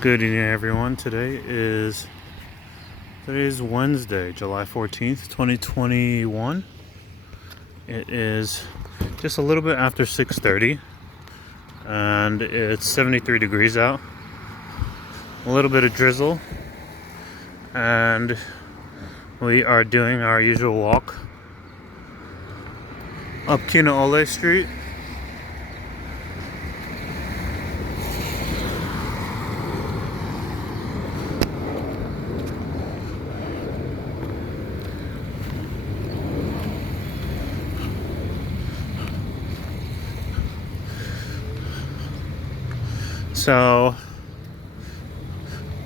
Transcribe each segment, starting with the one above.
Good evening, everyone. Today is Wednesday, July 14th, 2021. It is just a little bit after 6:30, and it's 73 degrees out. A little bit of drizzle, and we are doing our usual walk up Kinoole Street.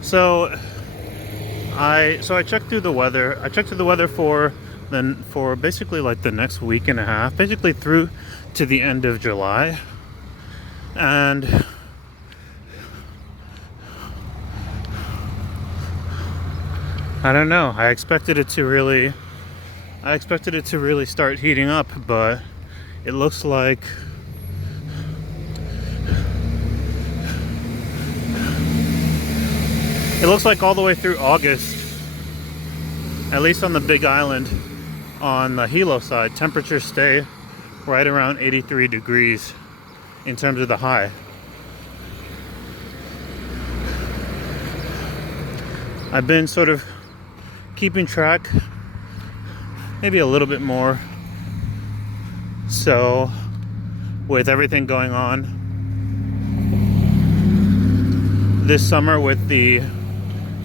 So I checked through the weather. I checked through the weather for basically like the next week and a half, basically through to the end of July. And I don't know. I expected it to really start heating up, but it looks like all the way through August, at least on the Big Island, on the Hilo side, temperatures stay right around 83 degrees in terms of the high. I've been sort of keeping track, maybe a little bit more so, with everything going on this summer with the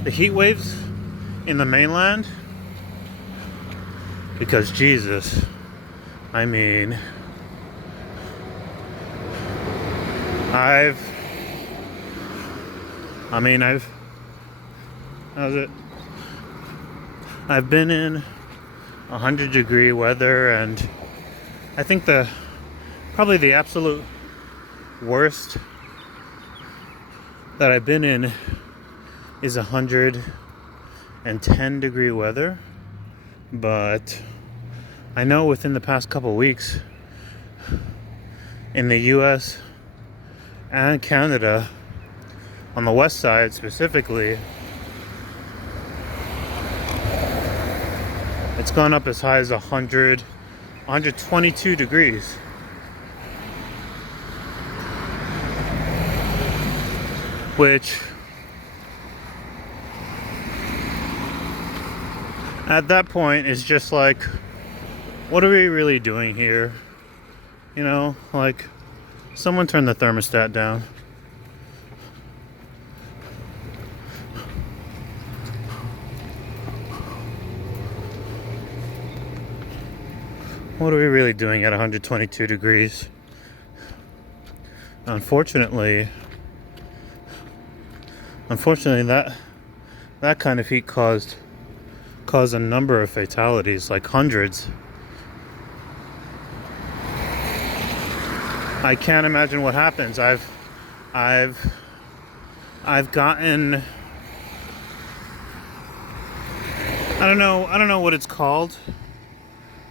heat waves in the mainland, because Jesus, I mean, I've been in 100-degree weather, and I think probably the absolute worst that I've been in is 110-degree weather. But I know within the past couple weeks in the US and Canada, on the west side specifically, it's gone up as high as 122 degrees. Which, at that point, is just like, what are we really doing here? You know, like, someone turn the thermostat down. What are we really doing at 122 degrees? Unfortunately, that kind of heat caused a number of fatalities, like hundreds. I can't imagine what happens. I've gotten, I don't know what it's called.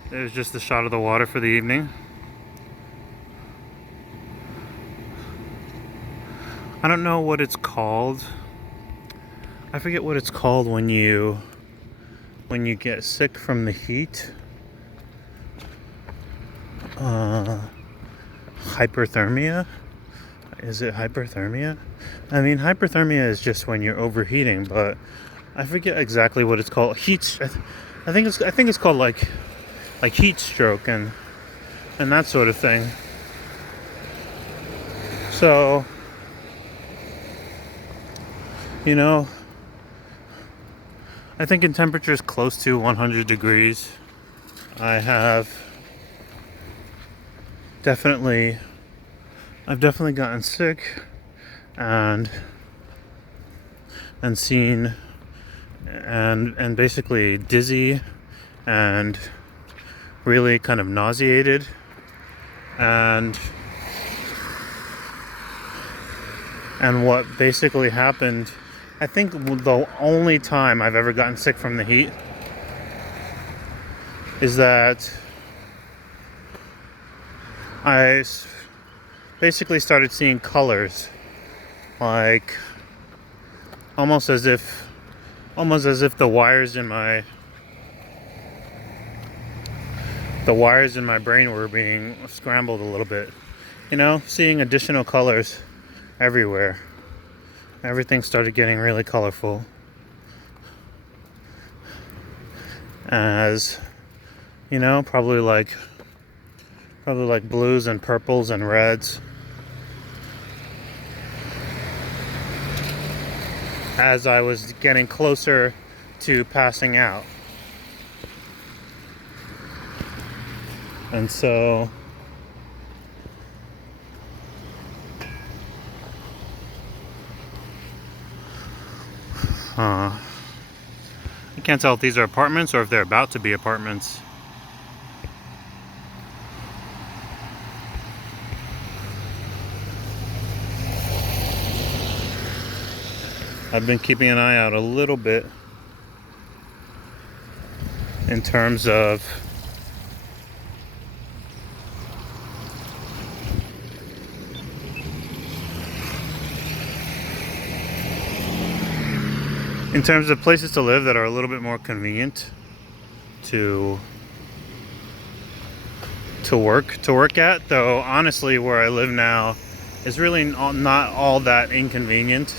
There's just a shot of the water for the evening. I don't know what it's called. I forget what it's called when you get sick from the heat. Hyperthermia? Is it hyperthermia? I mean, hyperthermia is just when you're overheating, but I forget exactly what it's called. I think it's called like heat stroke and that sort of thing. So, you know, I think in temperatures close to 100 degrees, I've definitely gotten sick and seen and basically dizzy and really kind of nauseated, and what basically happened, I think the only time I've ever gotten sick from the heat is that I basically started seeing colors, like almost as if the wires in my brain were being scrambled a little bit. You know, seeing additional colors everywhere. Everything started getting really colorful. As you know, probably like blues and purples and reds. As I was getting closer to passing out. And so I can't tell if these are apartments or if they're about to be apartments. I've been keeping an eye out a little bit in terms of places to live that are a little bit more convenient to work at. Though honestly, where I live now is really not all that inconvenient.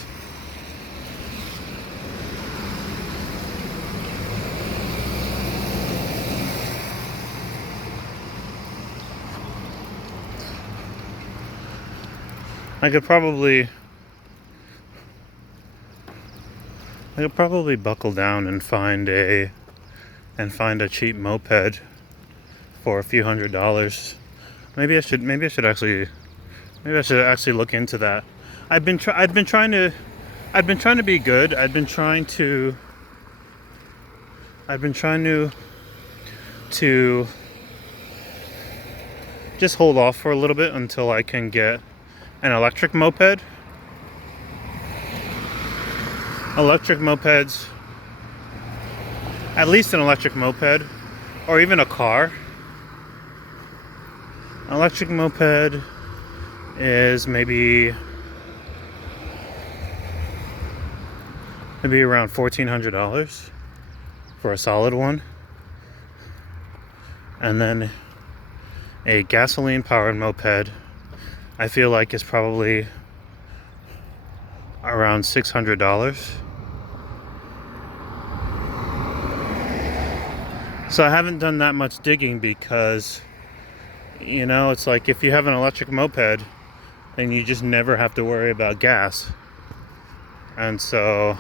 I could probably buckle down and find a cheap moped for a few $100s. Maybe I should actually look into that. I've been trying to be good. I've been trying to just hold off for a little bit until I can get an electric moped. Electric mopeds, at least an electric moped, or even a car. An electric moped is maybe around $1,400 for a solid one. And then a gasoline powered moped, I feel like, is probably around $600. So I haven't done that much digging because, you know, it's like if you have an electric moped, then you just never have to worry about gas. And so,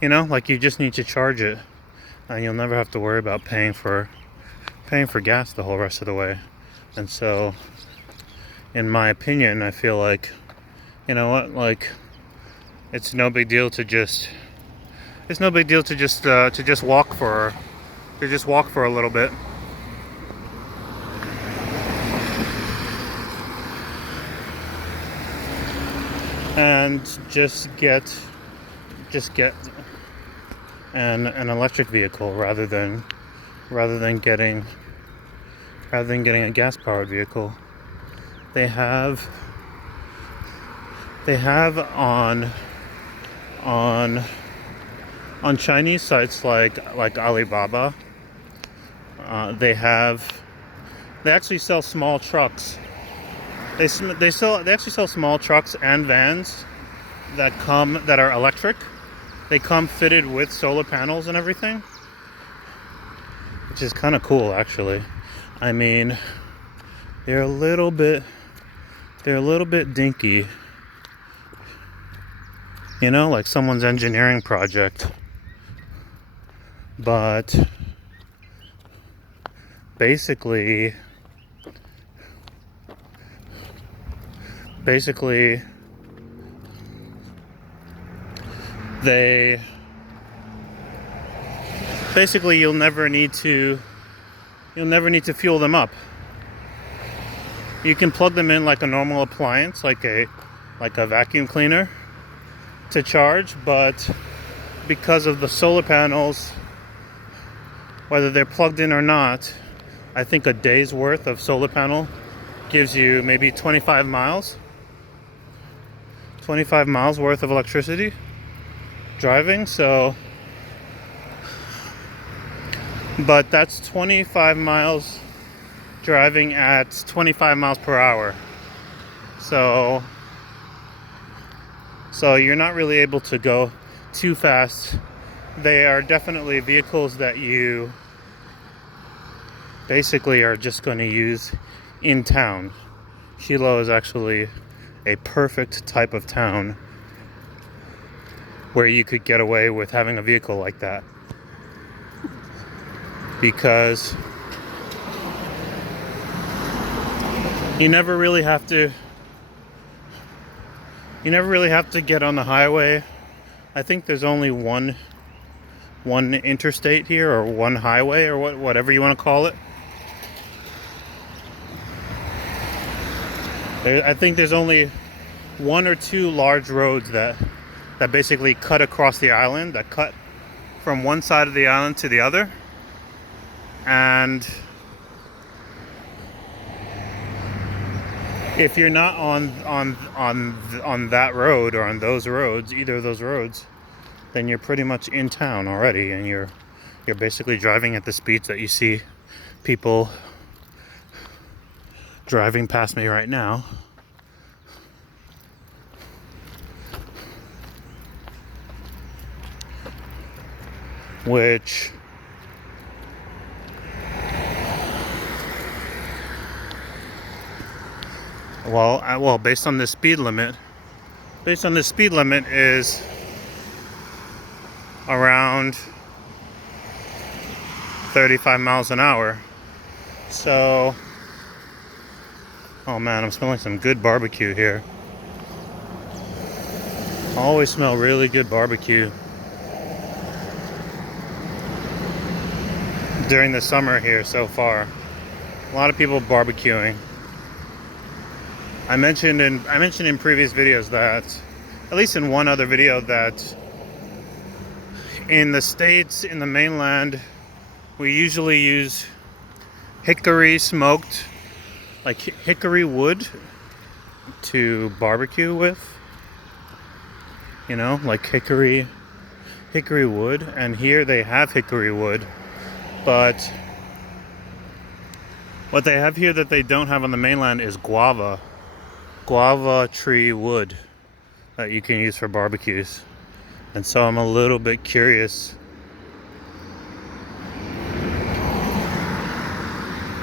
you know, like you just need to charge it and you'll never have to worry about paying for gas the whole rest of the way. And so, in my opinion, I feel like, you know what, like it's no big deal to just walk for a little bit. And just get an electric vehicle rather than getting a gas powered vehicle. They have on Chinese sites like Alibaba, they actually sell small trucks. They actually sell small trucks and vans that are electric. They come fitted with solar panels and everything, which is kind of cool, actually. I mean, they're a little bit dinky, you know, like someone's engineering project. But basically you'll never need to fuel them up. You can plug them in like a normal appliance, like a vacuum cleaner, to charge, but because of the solar panels, whether they're plugged in or not, I think a day's worth of solar panel gives you maybe 25 miles. 25 miles worth of electricity driving, so but that's 25 miles driving at 25 miles per hour. So you're not really able to go too fast. They are definitely vehicles that you basically are just going to use in town. Hilo is actually a perfect type of town where you could get away with having a vehicle like that, because you never really have to get on the highway. I think there's only one interstate here, or one highway, or whatever you want to call it. I think there's only one or two large roads that basically cut across the island, that cut from one side of the island to the other. And if you're not on that road, or on those roads, either of those roads, then you're pretty much in town already, and you're basically driving at the speeds that you see people driving past me right now. Which based on this speed limit is around 35 miles an hour. So, oh man, I'm smelling some good barbecue here. I always smell really good barbecue during the summer here so far. A lot of people barbecuing. I mentioned in previous videos that, at least in one other video, that in the States, in the mainland, we usually use hickory smoked, like hickory wood, to barbecue with. You know, like hickory wood. And here they have hickory wood, but what they have here that they don't have on the mainland is guava tree wood that you can use for barbecues. And so I'm a little bit curious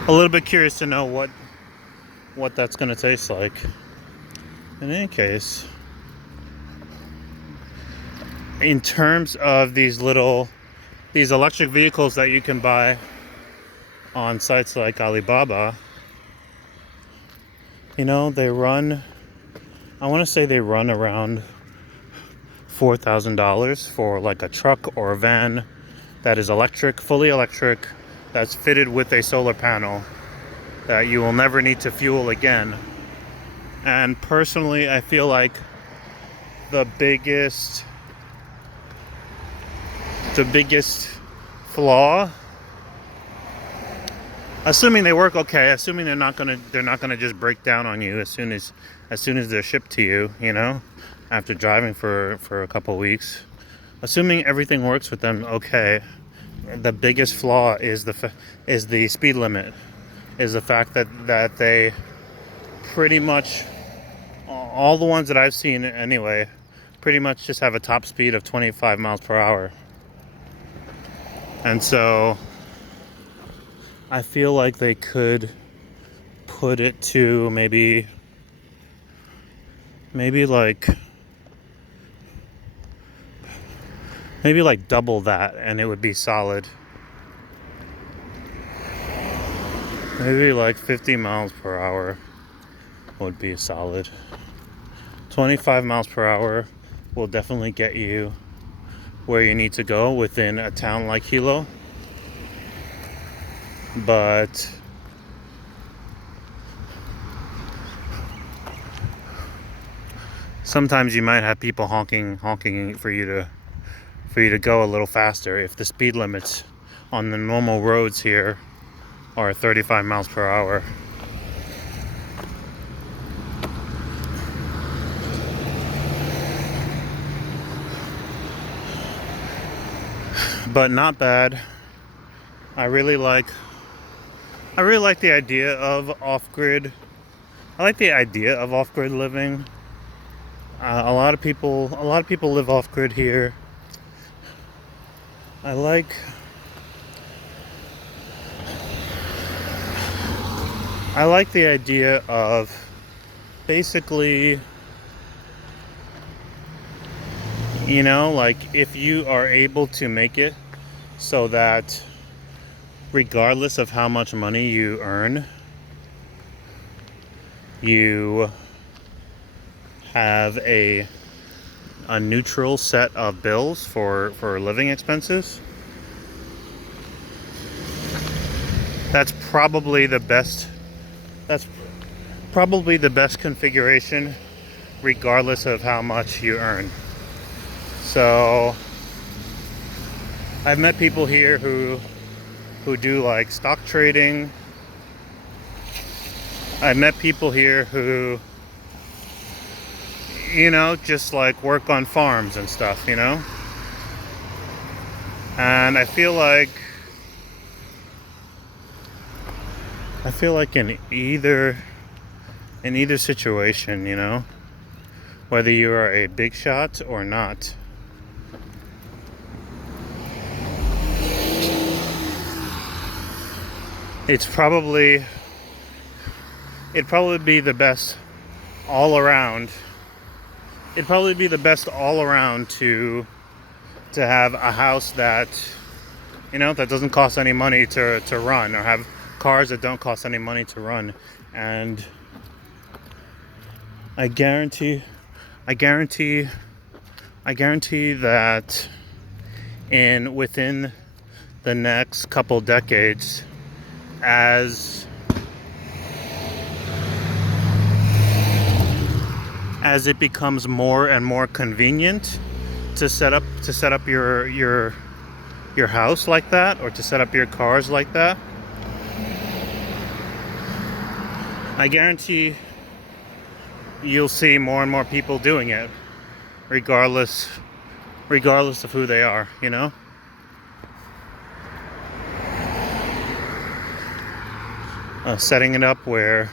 to know what that's going to taste like. In any case, in terms of these electric vehicles that you can buy on sites like Alibaba, you know, I want to say they run around $4,000 for like a truck or a van that is electric, fully electric, that's fitted with a solar panel that you will never need to fuel again. And personally, I feel like the biggest flaw, assuming they work okay, assuming they're not gonna just break down on you as soon as they're shipped to you, you know, after driving for a couple weeks, assuming everything works with them okay, the biggest flaw is the speed limit, is the fact that they pretty much, all the ones that I've seen anyway, pretty much just have a top speed of 25 miles per hour. And so I feel like they could put it to maybe like double that, and it would be solid. Maybe like 50 miles per hour would be solid. 25 miles per hour will definitely get you where you need to go within a town like Hilo. But sometimes you might have people honking for you to go a little faster if the speed limits on the normal roads here are 35 miles per hour. but not bad. I really like the idea of off-grid. I like the idea of off-grid living. A lot of people live off-grid here. I like the idea of basically, like if you are able to make it so that regardless of how much money you earn, you have a neutral set of bills for living expenses. That's probably the best configuration regardless of how much you earn. So I've met people here who do like stock trading. I've met people here who just like work on farms and stuff, and I feel like in either situation, whether you are a big shot or not, it'd probably be the best all around. It'd probably be the best all around to have a house that that doesn't cost any money to run, or have cars that don't cost any money to run. And I guarantee that within the next couple decades, as it becomes more and more convenient to set up your house like that, or to set up your cars like that, I guarantee you'll see more and more people doing it, regardless of who they are, setting it up where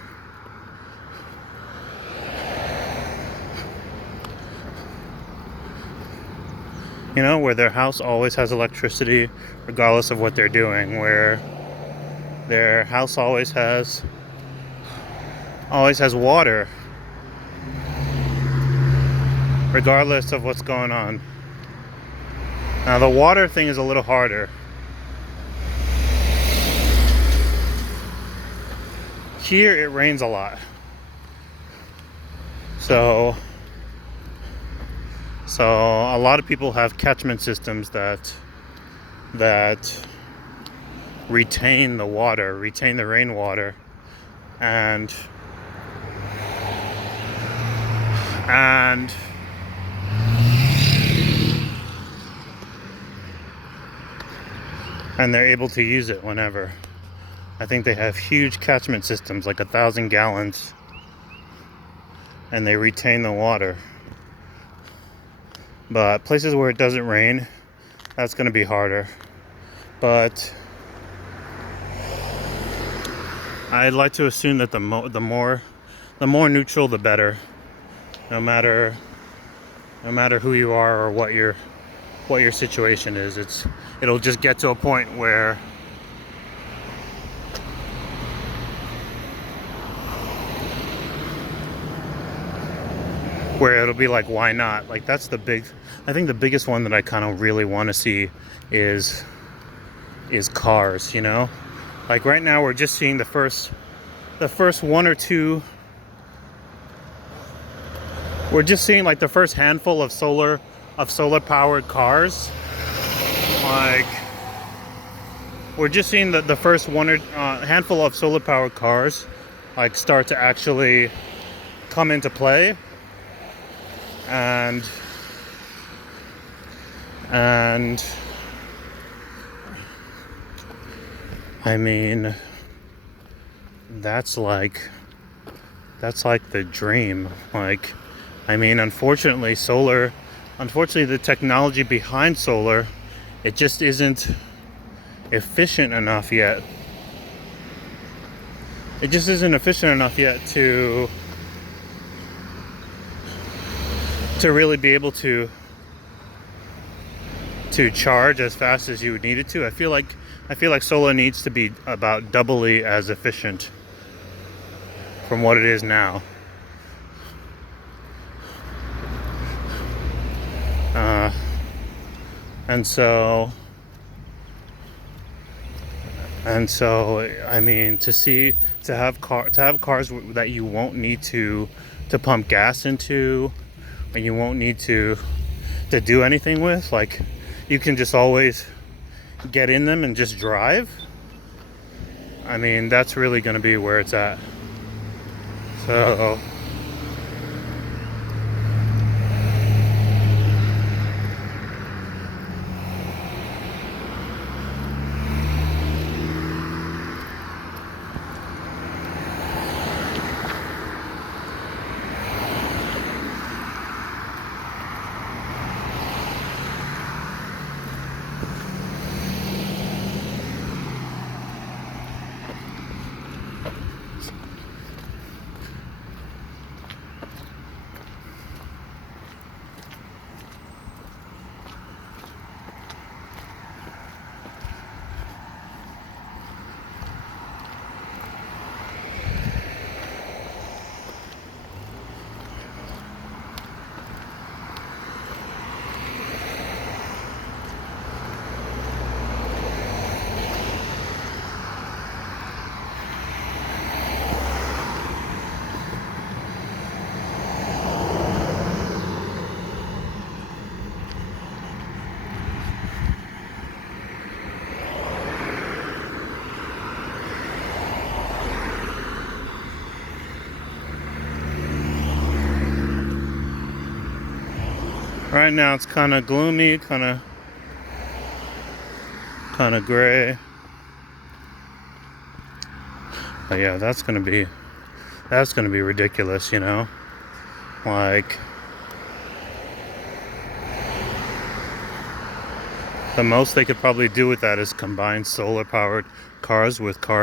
where their house always has electricity regardless of what they're doing, where their house always has water regardless of what's going on. Now the water thing is a little harder. Here it rains a lot, so a lot of people have catchment systems that retain the rainwater, and they're able to use it whenever. I think they have huge catchment systems, like 1,000 gallons, and they retain the water. But places where it doesn't rain, that's going to be harder. But I'd like to assume that the more neutral, the better. No matter who you are or what your situation is, it'll just get to a point where it'll be like, why not? Like, that's I think the biggest one that I kind of really want to see is cars, Like right now we're just seeing the first one or two. We're just seeing like the first handful of solar powered cars. Like, we're just seeing the first handful of solar powered cars like start to actually come into play. And I mean, that's like the dream. Like, I mean, unfortunately the technology behind solar it just isn't efficient enough yet. It just isn't efficient enough yet to really be able to charge as fast as you would need it to. I feel like solar needs to be about doubly as efficient from what it is now. And so I mean, to have cars that you won't need to pump gas into, and you won't need to do anything with, like you can just always get in them and just drive. I mean, that's really going to be where it's at. So right now it's kind of gloomy, kind of gray. But yeah, that's gonna be ridiculous, you know. Like, the most they could probably do with that is combine solar powered cars with cars